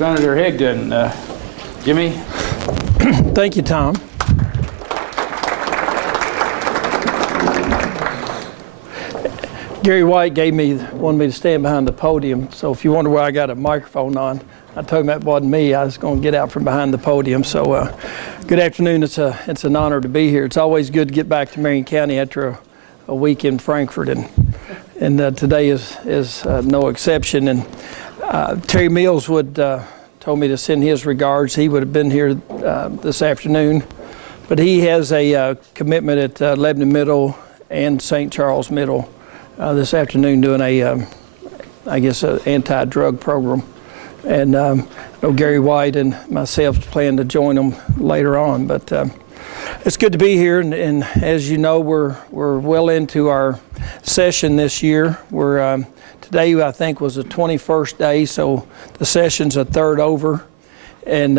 Senator Higdon. Jimmy? Thank you, Tom. Gary White wanted me to stand behind the podium, so if you wonder why I got a microphone on, I told him that wasn't me. I was going to get out from behind the podium. So good afternoon. It's an honor to be here. It's always good to get back to Marion County after a week in Frankfort, and today is no exception. And Terry Mills told me to send his regards. He would have been here this afternoon, but he has a commitment at Lebanon Middle and St. Charles Middle this afternoon doing an anti-drug program. And I know Gary White and myself plan to join them later on. But it's good to be here, and as you know, we're well into our session this year. Today, I think, was the 21st day, so the session's a third over, and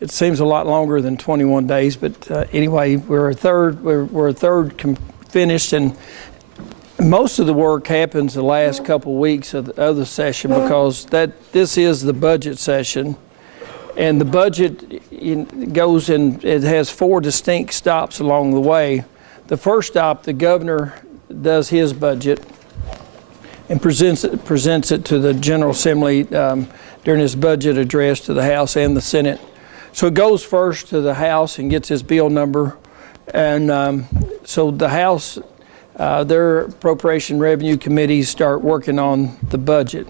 it seems a lot longer than 21 days. But anyway, we're a third finished, and most of the work happens the last couple weeks of the session, because this is the budget session, and the budget goes in. It has 4 distinct stops along the way. The first stop, the governor does his budget and presents it to the General Assembly during his budget address to the House and the Senate. So it goes first to the House and gets his bill number, and so the House. Their appropriation revenue committees start working on the budget,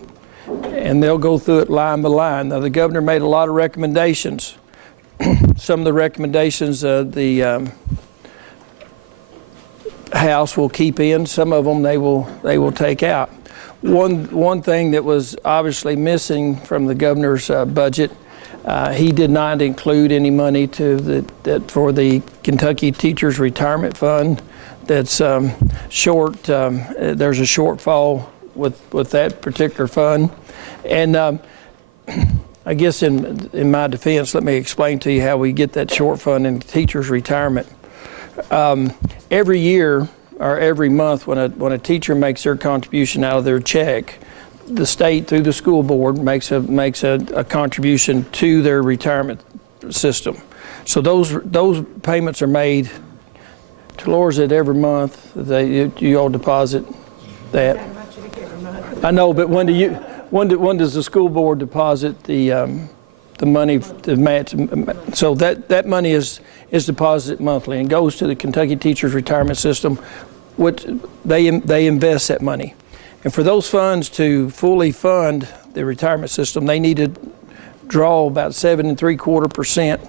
and they'll go through it line by line. Now, the governor made a lot of recommendations. Some of the recommendations the House will keep in. Some of them they will take out. One thing that was obviously missing from the governor's budget, he did not include any money for the Kentucky Teachers Retirement Fund. That's short. There's a shortfall with that particular fund, and I guess in my defense, let me explain to you how we get that short fund in teachers' retirement. Every year or every month, when a teacher makes their contribution out of their check, the state through the school board makes a contribution to their retirement system. So those payments are made. Delores it every month. You all deposit that. I know, but when does the school board deposit the money to match? So that money is deposited monthly and goes to the Kentucky Teachers Retirement System, which they invest that money. And for those funds to fully fund the retirement system, they need to draw about 7.75%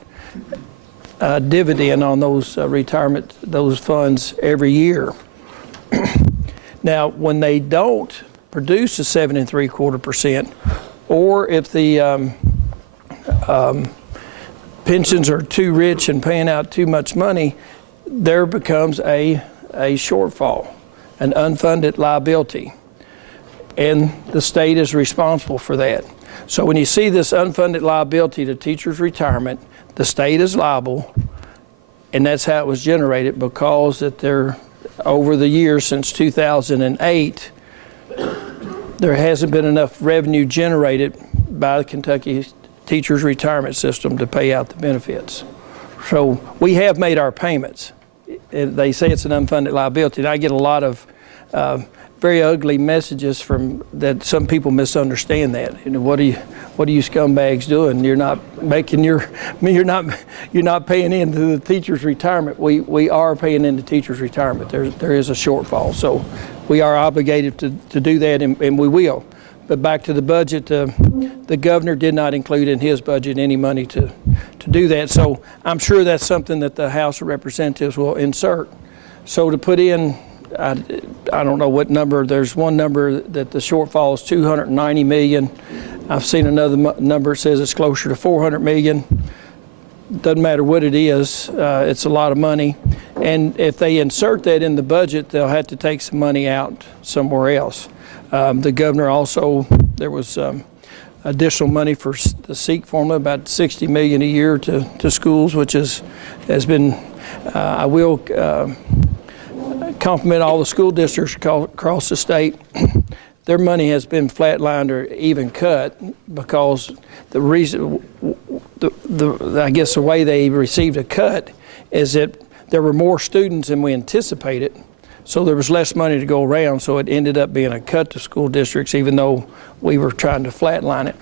dividend on those those funds every year. Now, when they don't produce a 7.75%, or if the pensions are too rich and paying out too much money, there becomes a shortfall, an unfunded liability, and the state is responsible for that. So when you see this unfunded liability to teachers' retirement, the state is liable, and that's how it was generated, because over the years since 2008, there hasn't been enough revenue generated by the Kentucky Teachers Retirement System to pay out the benefits. So we have made our payments. They say it's an unfunded liability, and I get a lot of very ugly messages from that. Some people misunderstand that. What are you scumbags doing? You're not paying into the teacher's retirement. We are paying into teacher's retirement. There is a shortfall, so we are obligated to do that, and we will. But back to the budget, the governor did not include in his budget any money to do that. So I'm sure that's something that the House of Representatives will insert. So to put in, I don't know what number. There's one number that the shortfall is $290 million. I've seen another number that says it's closer to $400 million. Doesn't matter what it is, it's a lot of money. And if they insert that in the budget, they'll have to take some money out somewhere else. The governor also, there was additional money for the SEEK formula, about $60 million a year to schools, which has been, I will compliment all the school districts across the state. their money has been flatlined or even cut because the reason, I guess the way they received a cut is that there were more students than we anticipated, so there was less money to go around, so it ended up being a cut to school districts even though we were trying to flatline it.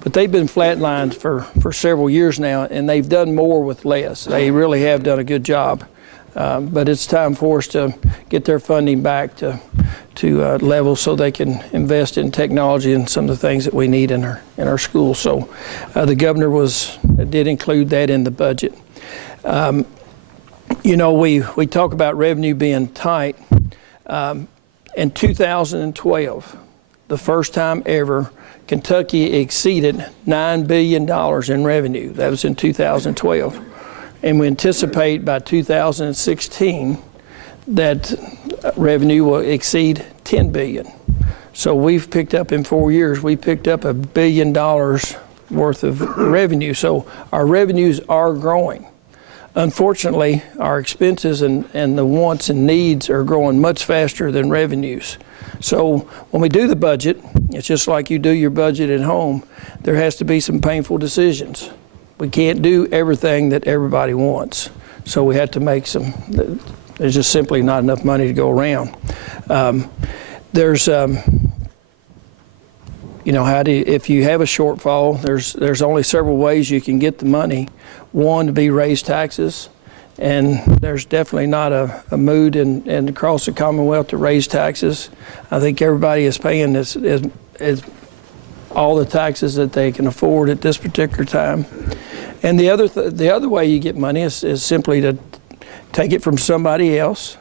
But they've been flatlined for several years now, and they've done more with less. They really have done a good job. But it's time for us to get their funding back to levels so they can invest in technology and some of the things that we need in our schools. So the governor did include that in the budget. You know, we talk about revenue being tight. In 2012, the first time ever, Kentucky exceeded $9 billion in revenue. That was in 2012. And we anticipate by 2016 that revenue will exceed $10 billion. So we've picked up in 4 years, we picked up $1 billion worth of revenue. So our revenues are growing. Unfortunately, our expenses and the wants and needs are growing much faster than revenues. So when we do the budget, it's just like you do your budget at home, there has to be some painful decisions. We can't do everything that everybody wants. So we have to make some, there's just simply not enough money to go around. You know, if you have a shortfall, there's only several ways you can get the money. One, to be raise taxes, and there's definitely not a mood in across the Commonwealth to raise taxes. I think everybody is paying this all the taxes that they can afford at this particular time. And the other way you get money is simply to take it from somebody else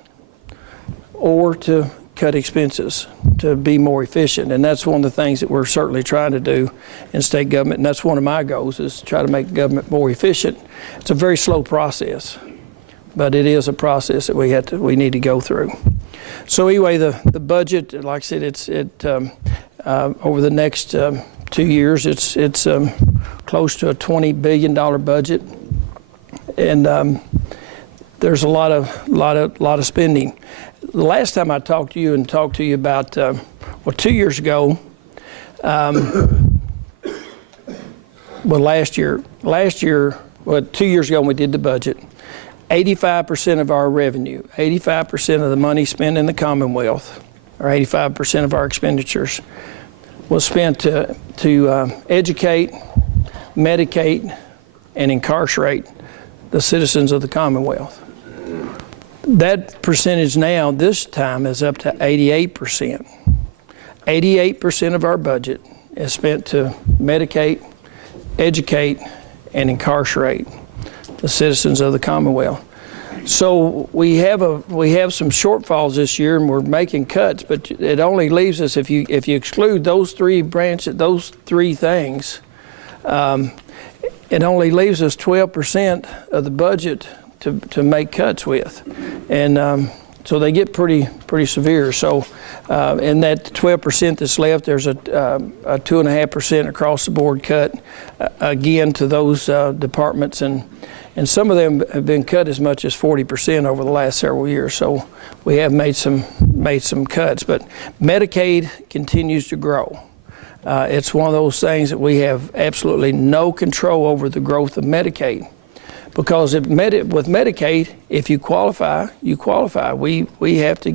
or to cut expenses to be more efficient. And that's one of the things that we're certainly trying to do in state government. And that's one of my goals, is to try to make government more efficient. It's a very slow process, but it is a process that we need to go through. So anyway, the budget, like I said, over the next 2 years, it's close to a $20 billion budget, and there's a lot of spending. The last time I talked to you about, 2 years ago, last year, 2 years ago when we did the budget, 85% of our revenue, 85% of the money spent in the Commonwealth, or 85% of our expenditures, was spent to educate, medicate, and incarcerate the citizens of the Commonwealth. That percentage now, this time, is up to 88%. 88% of our budget is spent to medicate, educate, and incarcerate the citizens of the Commonwealth. So we have some shortfalls this year, and we're making cuts, but it only leaves us, if you exclude those three branches, those three things, it only leaves us 12% of the budget to make cuts with, and so they get pretty severe. So in that 12% that's left, there's a 2.5% across the board cut again to those departments, and some of them have been cut as much as 40% over the last several years. So we have made some cuts, but Medicaid continues to grow. It's one of those things that we have absolutely no control over the growth of Medicaid. Because with Medicaid, if you qualify, you qualify. We have to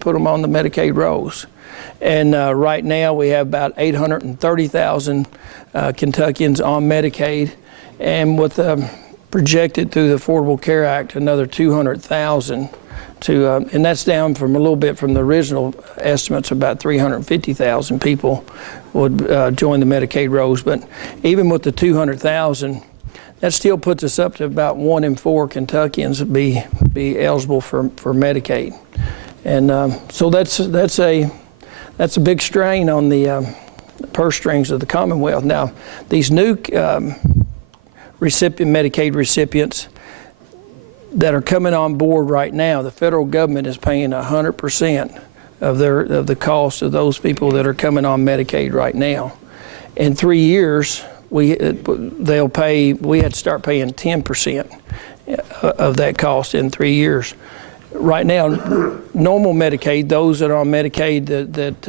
put them on the Medicaid rolls, and right now we have about 830,000 Kentuckians on Medicaid, and with projected through the Affordable Care Act another 200,000 and that's down from a little bit from the original estimates. About 350,000 people would join the Medicaid rolls, but even with the 200,000. That still puts us up to about 1 in 4 Kentuckians be eligible for Medicaid, and so that's a big strain on the purse strings of the Commonwealth. Now, these new Medicaid recipients that are coming on board right now, the federal government is paying 100% of the cost of those people that are coming on Medicaid right now. In 3 years. We had to start paying 10% of that cost in 3 years. right now, normal Medicaid, those that are on Medicaid that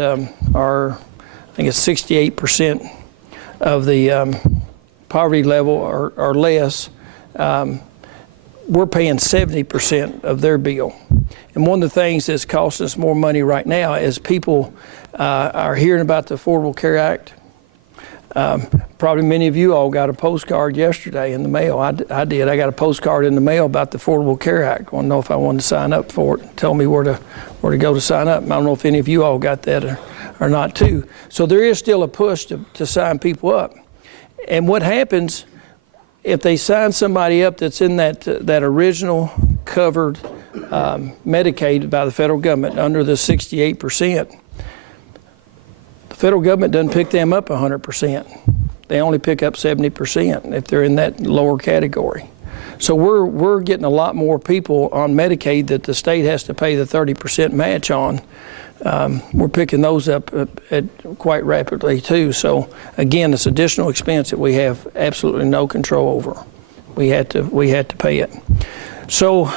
are, I think it's 68% of the poverty level or less, we're paying 70% of their bill. And one of the things that's costing us more money right now is people are hearing about the Affordable Care Act. Probably many of you all got a postcard yesterday in the mail. I did. I got a postcard in the mail about the Affordable Care Act. I want to know if I wanted to sign up for it. Tell me where to go to sign up. I don't know if any of you all got that or not too. So there is still a push to sign people up. And what happens if they sign somebody up that's in that original covered Medicaid by the federal government under the 68%? The federal government doesn't pick them up 100%. They only pick up 70% if they're in that lower category. So we're getting a lot more people on Medicaid that the state has to pay the 30% match on. We're picking those up at quite rapidly too. So again, it's additional expense that we have absolutely no control over. We had to pay it. So,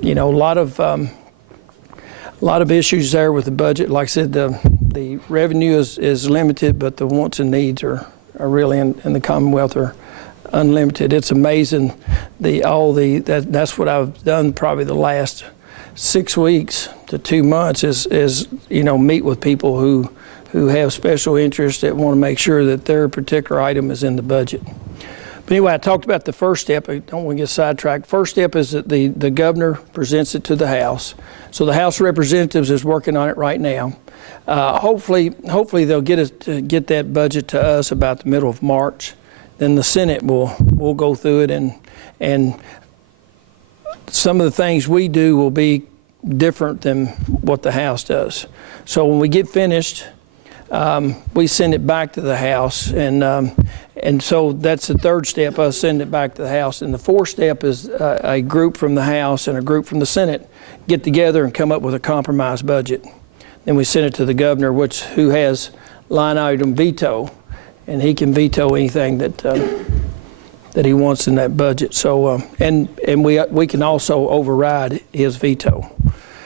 you know, a lot of issues there with the budget. Like I said, the revenue is limited, but the wants and needs are really in the Commonwealth are unlimited. It's amazing that's what I've done probably the last 6 weeks to 2 months is you know, meet with people who have special interests that want to make sure that their particular item is in the budget. But anyway, I talked about the first step. I don't want to get sidetracked. First step is that the governor presents it to the House. So the House of Representatives is working on it right now. Hopefully they'll get that budget to us about the middle of March. Then the Senate will go through it, and some of the things we do will be different than what the House does. So when we get finished, we send it back to the House, and so that's the third step, us sending it back to the House. And the fourth step is a group from the House and a group from the Senate get together and come up with a compromise budget. Then we send it to the governor, who has line item veto, and he can veto anything that he wants in that budget. So and we can also override his veto.